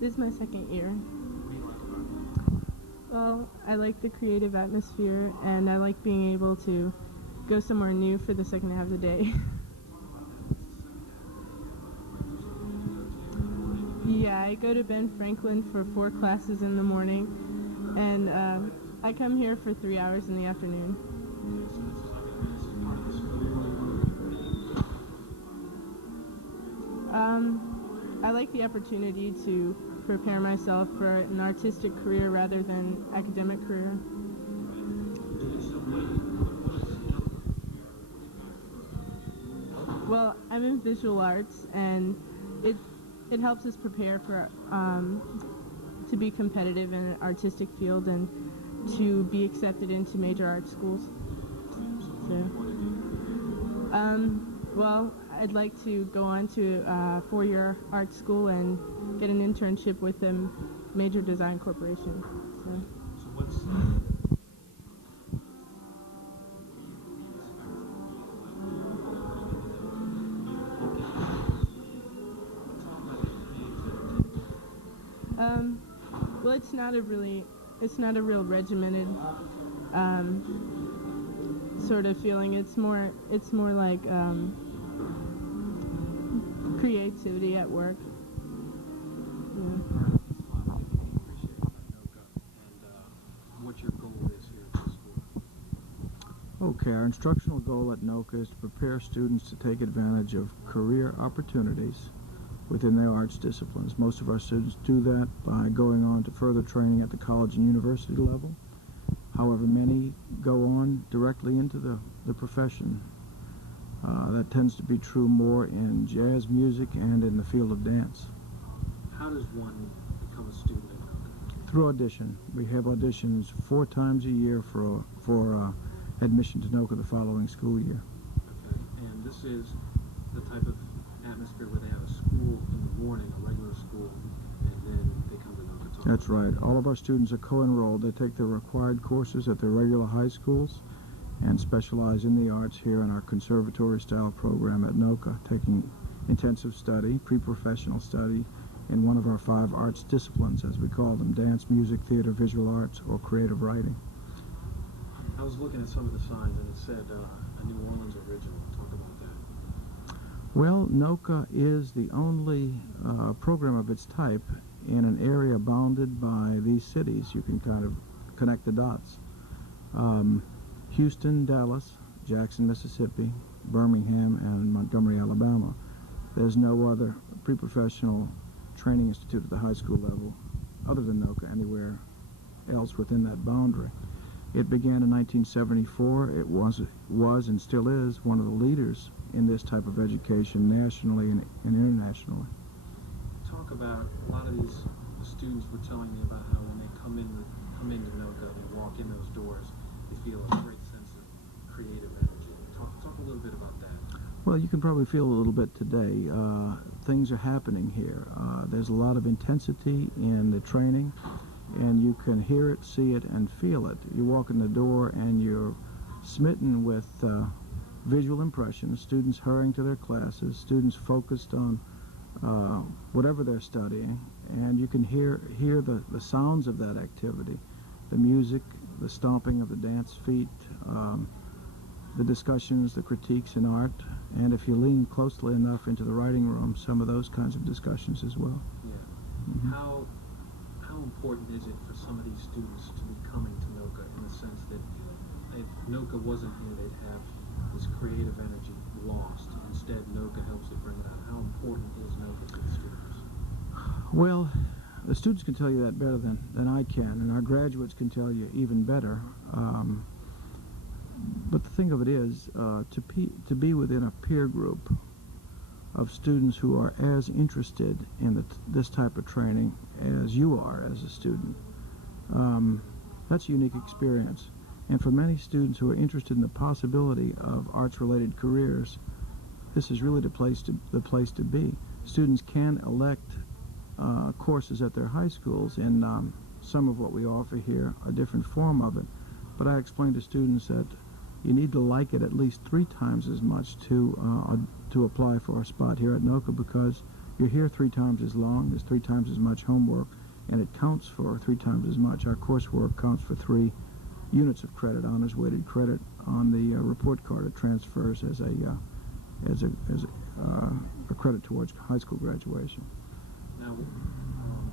This is my second year. What do you like about it? Well, I like the creative atmosphere, and I like being able to go somewhere new for the second half of the day. Yeah, I go to Ben Franklin for 4 classes in the morning, and I come here for 3 hours in the afternoon. I like the opportunity to prepare myself for an artistic career rather than academic career. Well, I'm in visual arts, and it helps us prepare for to be competitive in an artistic field and to be accepted into major art schools. So, well, I'd like to go on to a 4-year art school and get an internship with a major design corporation. So what's well, it's not a real regimented sort of feeling. It's more like creativity at work. Yeah. What your goal is here at the school? Okay, our instructional goal at NOCCA is to prepare students to take advantage of career opportunities within their arts disciplines. Most of our students do that by going on to further training at the college and university level. However, many go on directly into the profession. That tends to be true more in jazz music and in the field of dance. How does one become a student at NOCCA? Through audition. We have auditions 4 times a year for admission to NOCCA the following school year. Okay, and this is the type of atmosphere where they have a school in the morning, a regular school, and then they come to NOCCA. That's right. All of our students are co-enrolled. They take their required courses at their regular high schools and specialize in the arts here in our conservatory-style program at NOCCA, taking intensive study, pre-professional study, in one of our 5 arts disciplines, as we call them: dance, music, theater, visual arts, or creative writing. I was looking at some of the signs, and it said a New Orleans original. Talk about that. Well, NOCCA is the only program of its type in an area bounded by these cities. You can kind of connect the dots. Houston, Dallas, Jackson, Mississippi, Birmingham, and Montgomery, Alabama. There's no other pre-professional training institute at the high school level other than NOCCA anywhere else within that boundary. It began in 1974. It was and still is one of the leaders in this type of education nationally and internationally. Talk about a lot of these students were telling me about how when they come into NOCCA, they walk in those doors, they feel a great sense of creative energy. Talk a little bit about that. Well, you can probably feel a little bit today. Things are happening here. There's a lot of intensity in the training, and you can hear it, see it, and feel it. You walk in the door and you're smitten with visual impressions, students hurrying to their classes, students focused on whatever they're studying, and you can hear the sounds of that activity, the music, the stomping of the dance feet, the discussions, the critiques in art, and if you lean closely enough into the writing room, some of those kinds of discussions as well. Yeah. Mm-hmm. How important is it for some of these students to be coming to NOCCA in the sense that if NOCCA wasn't here, they'd have this creative energy lost. Instead, NOCCA helps to bring it out. How important is NOCCA to the students? Well, the students can tell you that better than I can, and our graduates can tell you even better. But the thing of it is, to be within a peer group of students who are as interested in this type of training as you are as a student, that's a unique experience. And for many students who are interested in the possibility of arts-related careers, this is really the place to be. Students can elect courses at their high schools in some of what we offer here, a different form of it. But I explain to students that you need to like it at least 3 times as much to apply for a spot here at NOCCA, because you're here 3 times as long, there's 3 times as much homework, and it counts for 3 times as much. Our coursework counts for 3 units of credit, honors weighted credit on the report card. It transfers as a credit towards high school graduation. Now,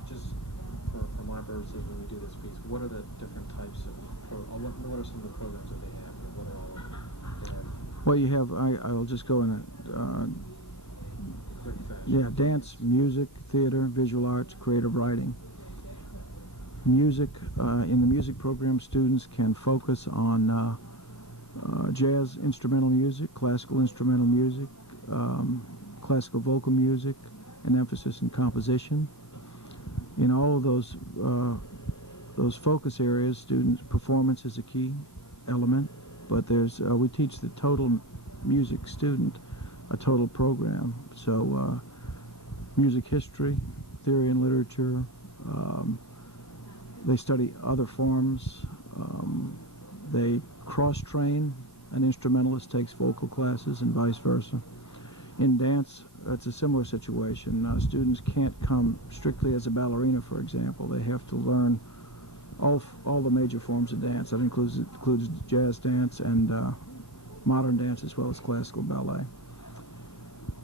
just for my purposes, when we do this piece, what are the different types of what are some of the programs that they have? What are all they have? Well, you have, I will just go in a Quick, fast. yeah, dance, music, theater, visual arts, creative writing. Music, in the music program, students can focus on jazz instrumental music, classical instrumental music, classical vocal music, an emphasis in composition. In all of those focus areas, students' performance is a key element, but there's we teach the total music student a total program. So music history, theory and literature, they study other forms, they cross-train. An instrumentalist takes vocal classes and vice versa. In dance, it's a similar situation. Students can't come strictly as a ballerina, for example. They have to learn all the major forms of dance. That includes jazz dance and modern dance, as well as classical ballet.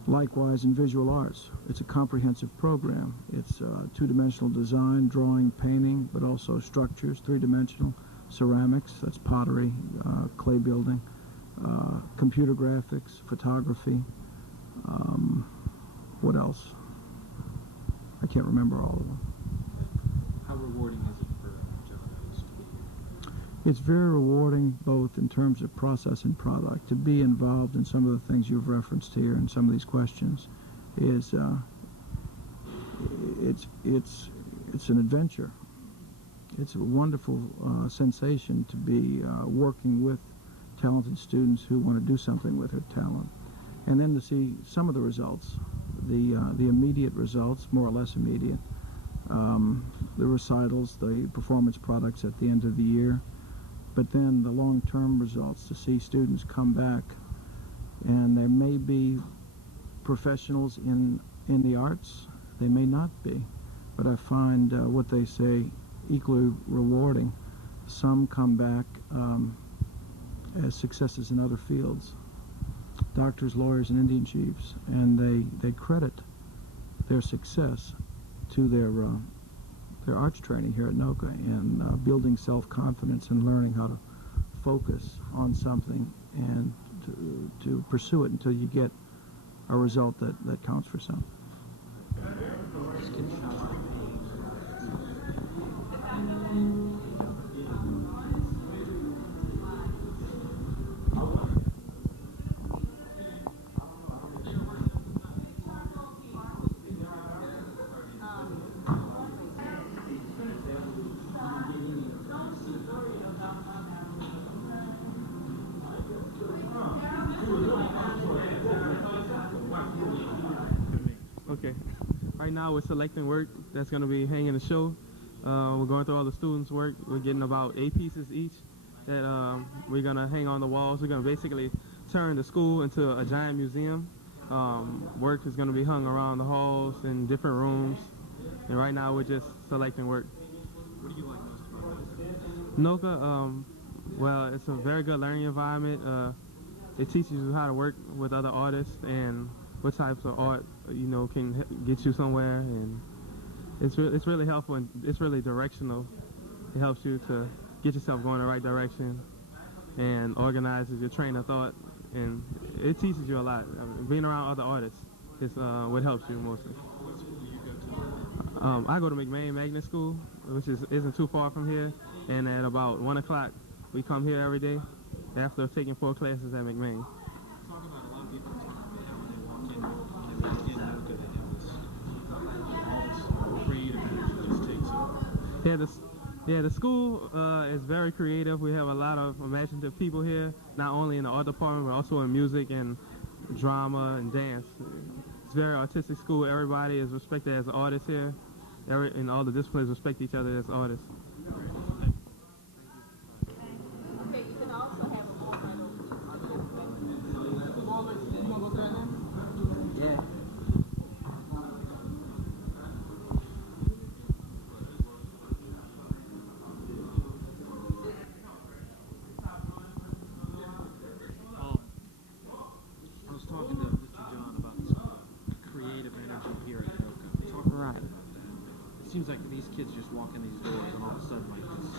Likewise, in visual arts, it's a comprehensive program. It's 2-dimensional design, drawing, painting, but also structures, 3-dimensional ceramics, that's pottery, clay building, computer graphics, photography. What else? I can't remember all of them. How rewarding is it for John Otis to be here? It's very rewarding, both in terms of process and product. To be involved in some of the things you've referenced here and some of these questions is it's an adventure. It's a wonderful sensation to be working with talented students who want to do something with their talent, and then to see some of the results, the immediate results, more or less immediate, the recitals, the performance products at the end of the year, but then the long-term results, to see students come back, and there may be professionals in the arts, they may not be, but I find what they say equally rewarding. Some come back as successes in other fields, doctors, lawyers, and Indian chiefs, and they credit their success to their arts training here at NOCCA, and building self-confidence and learning how to focus on something and to pursue it until you get a result that counts for something. Just get shot on the page. Okay. Right now we're selecting work that's going to be hanging the show. We're going through all the students' work. We're getting about 8 pieces each that we're going to hang on the walls. We're going to basically turn the school into a giant museum. Work is going to be hung around the halls in different rooms. And right now we're just selecting work. What do you like most about NOCCA? NOCCA, well, it's a very good learning environment. It teaches you how to work with other artists and what types of art, can get you somewhere, and it's really helpful, and it's really directional. It helps you to get yourself going in the right direction and organizes your train of thought, and it teaches you a lot. I mean, being around other artists is what helps you mostly. What school do you go to? I go to McMain Magnet School, which isn't too far from here, and at about 1 o'clock we come here every day after taking 4 classes at McMain. Talk about, a lot of people talk about how when they walk in NOCCA, they have all this creative energy just takes over. The school is very creative. We have a lot of imaginative people here, not only in the art department, but also in music and drama and dance. It's a very artistic school. Everybody is respected as artists here. And all the disciplines respect each other as artists. Okay, you can also have a full title. Right. It seems like these kids just walk in these doors and all of a sudden like this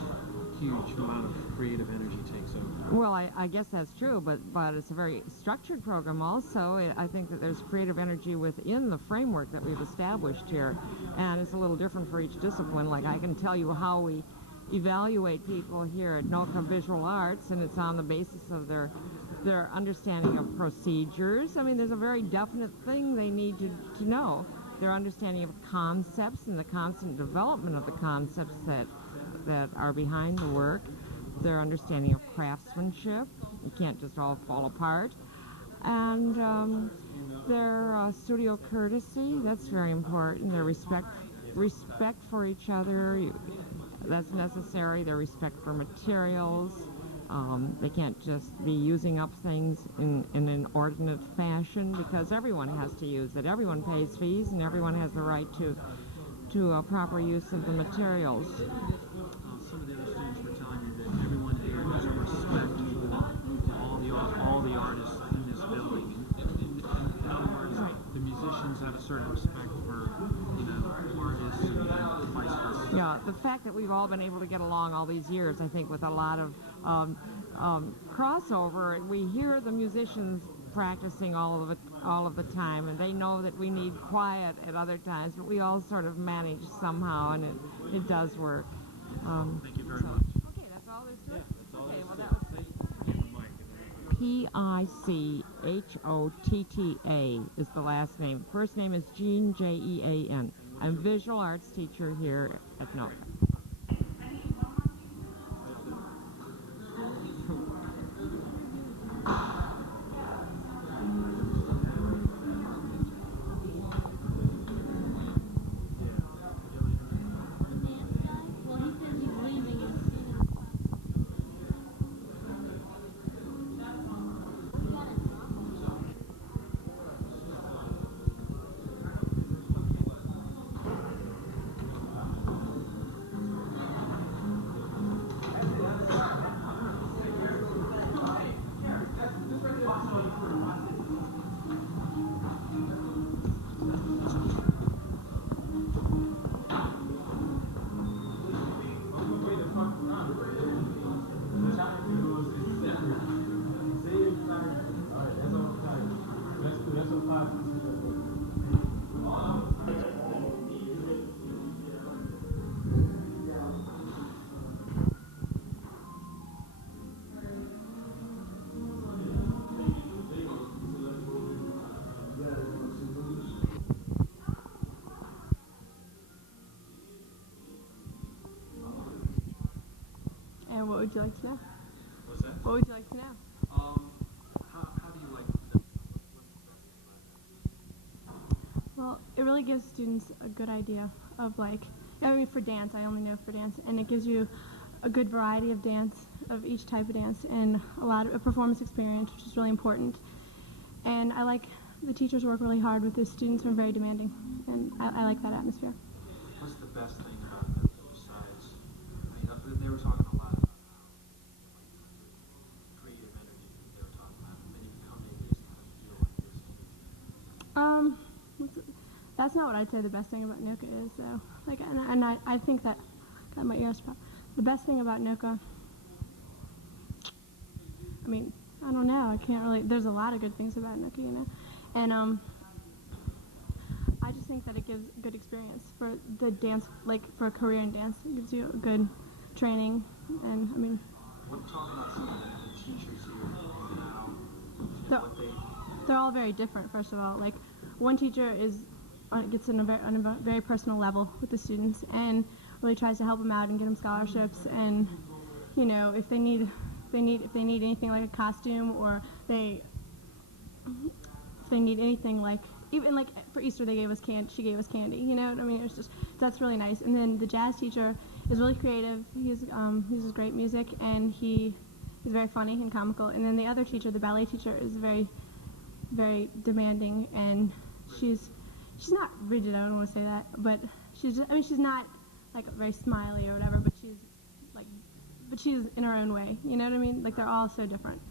huge amount of creative energy takes over. Well, I guess that's true, but it's a very structured program also. I think that there's creative energy within the framework that we've established here, and it's a little different for each discipline. Like, I can tell you how we evaluate people here at NOCCA Visual Arts, and it's on the basis of their understanding of procedures. I mean, there's a very definite thing they need to know. Their understanding of concepts and the constant development of the concepts that are behind the work. Their understanding of craftsmanship. It can't just all fall apart. And their studio courtesy, that's very important. Their respect for each other, that's necessary. Their respect for materials. They can't just be using up things in an inordinate fashion, because everyone has to use it. Everyone pays fees, and everyone has the right to a proper use of the materials. Some of the other students were telling me that everyone here has a respect for all the artists in this building. In other words, the musicians have a certain respect for, artists and vice versa. Yeah, the fact that we've all been able to get along all these years, I think, with a lot of crossover, and we hear the musicians practicing all of the time, and they know that we need quiet at other times, but we all sort of manage somehow, and it does work. Thank you very much. Okay, that's all there's to it? Okay, well, that was Pichotta is the last name. First name is Jean, Jean. I'm a visual arts teacher here at NOCCA. And what would you like to know? What's that? What would you like to know? How do you like the Well, it really gives students a good idea of, for dance, I only know for dance, and it gives you a good variety of dance, of each type of dance, and a performance experience, which is really important. And I like the teachers work really hard with the students, and are very demanding, and I like that atmosphere. What's the best thing about NOCCA besides, they were talking a lot about creative energy that they were talking about, and how maybe it's not a feel like this. That's not what I'd say the best thing about NOCCA is, though. I think that, got my ears popped. The best thing about NOCCA, I don't know, I can't really, there's a lot of good things about NOCCA, and I just think that it gives a good experience for the dance, for a career in dance. It gives you a good training, and What talk about some of the teachers here and how they're all very different. First of all, one teacher gets on a very personal level with the students and really tries to help them out and get them scholarships, and if they need anything like a costume, or if they need anything even for Easter she gave us candy, it's just, that's really nice. And then the jazz teacher is really creative. He uses great music, and he's very funny and comical. And then the other teacher, the ballet teacher, is very, very demanding, and she's not rigid, I don't want to say that, but she's not very smiley or whatever, but she's in her own way, you know what I mean? They're all so different.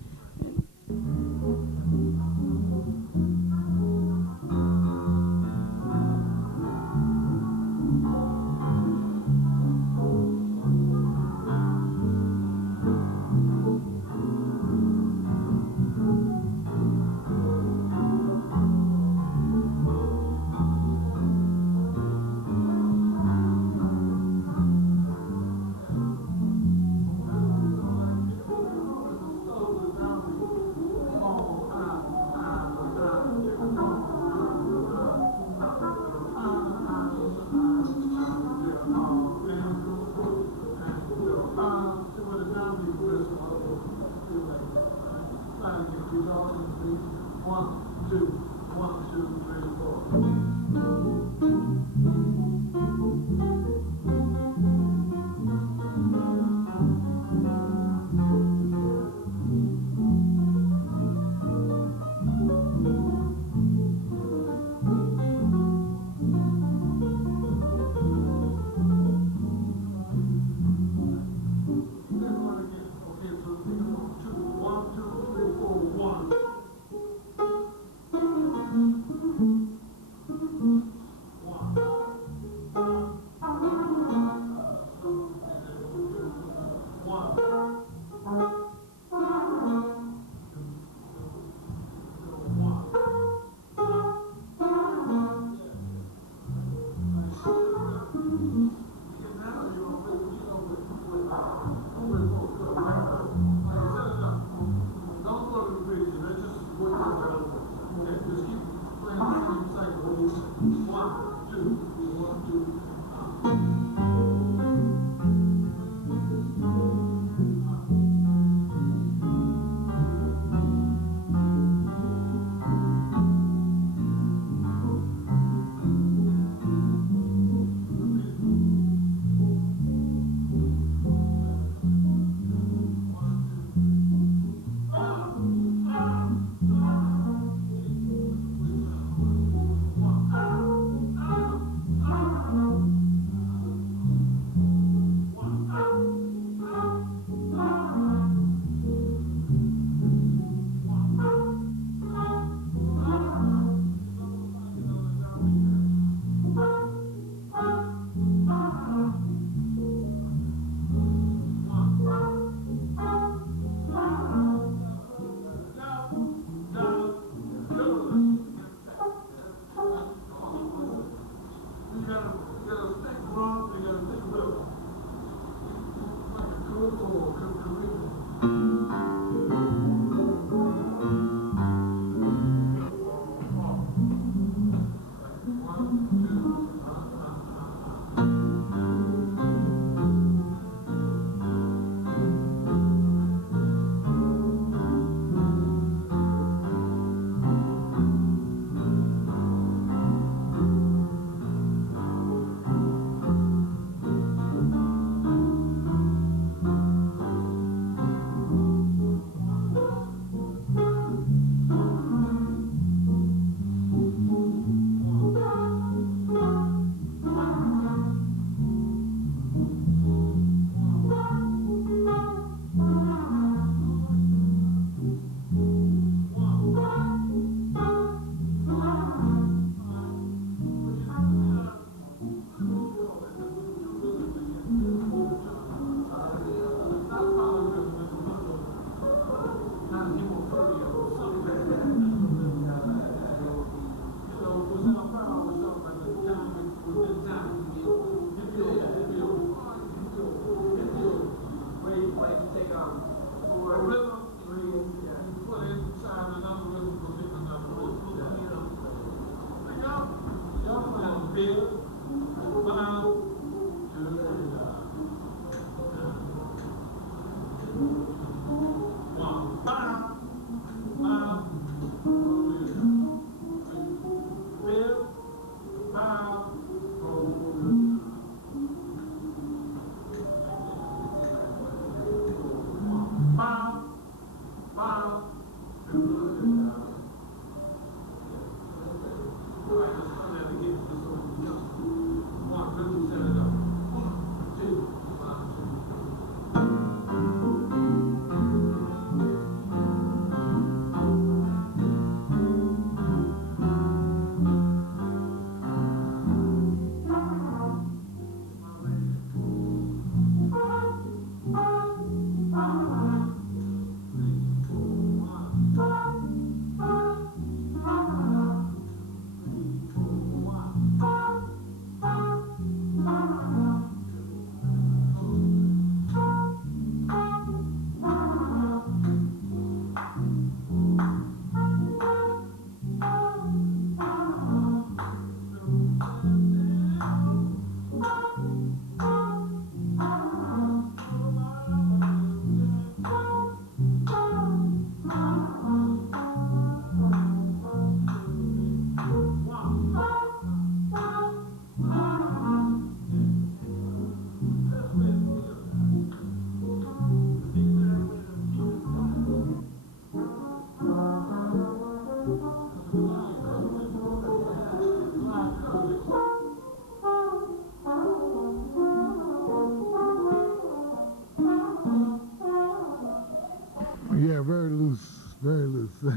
Yeah, very loose, very loose. What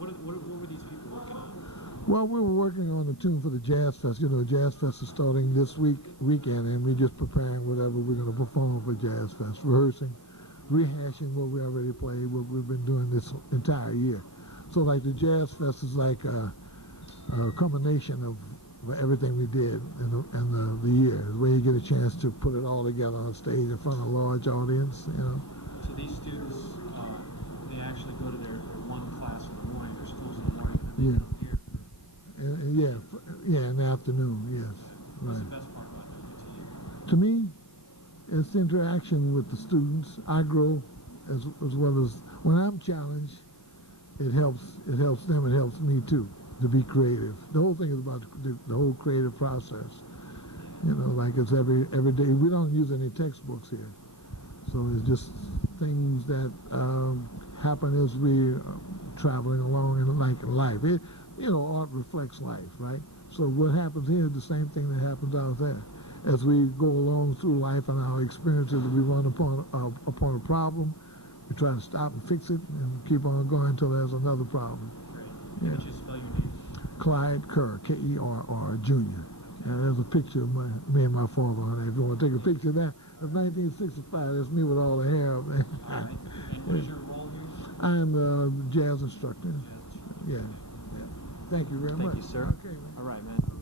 were these people working on? Well, we were working on the tune for the Jazz Fest. You know, Jazz Fest is starting this weekend, and we're just preparing whatever we're going to perform for Jazz Fest, rehearsing, rehashing what we already played, what we've been doing this entire year. So, like, the Jazz Fest is like a combination of everything we did in the year, where you get a chance to put it all together on stage in front of a large audience, you know. So these students, they actually go to their one class in the morning, their schools in the morning, and then they come here. Yeah, in the afternoon, yes. What's Right. the best part about doing it To to you? me, it's the interaction with the students. I grow as well as when I'm challenged. It helps them. It helps me too to be creative. The whole thing is about the whole creative process. You know, like it's every day. We don't use any textbooks here, so it's just things that happen as we traveling along in life. You know, art reflects life, right? So what happens here is the same thing that happens out there. As we go along through life and our experiences, we run upon a problem. We try to stop and fix it and keep on going until there's another problem. Great. Yeah. Could you spell your name? Clyde Kerr, Kerr, Jr. And there's a picture of me and my father on there. If you want to take a picture of that, that's 1965. That's me with all the hair. Man. All right. And what is your role here? I am a jazz instructor. Jazz instructor. Yeah. Thank you very much. Thank you, sir. Okay, man. All right, man.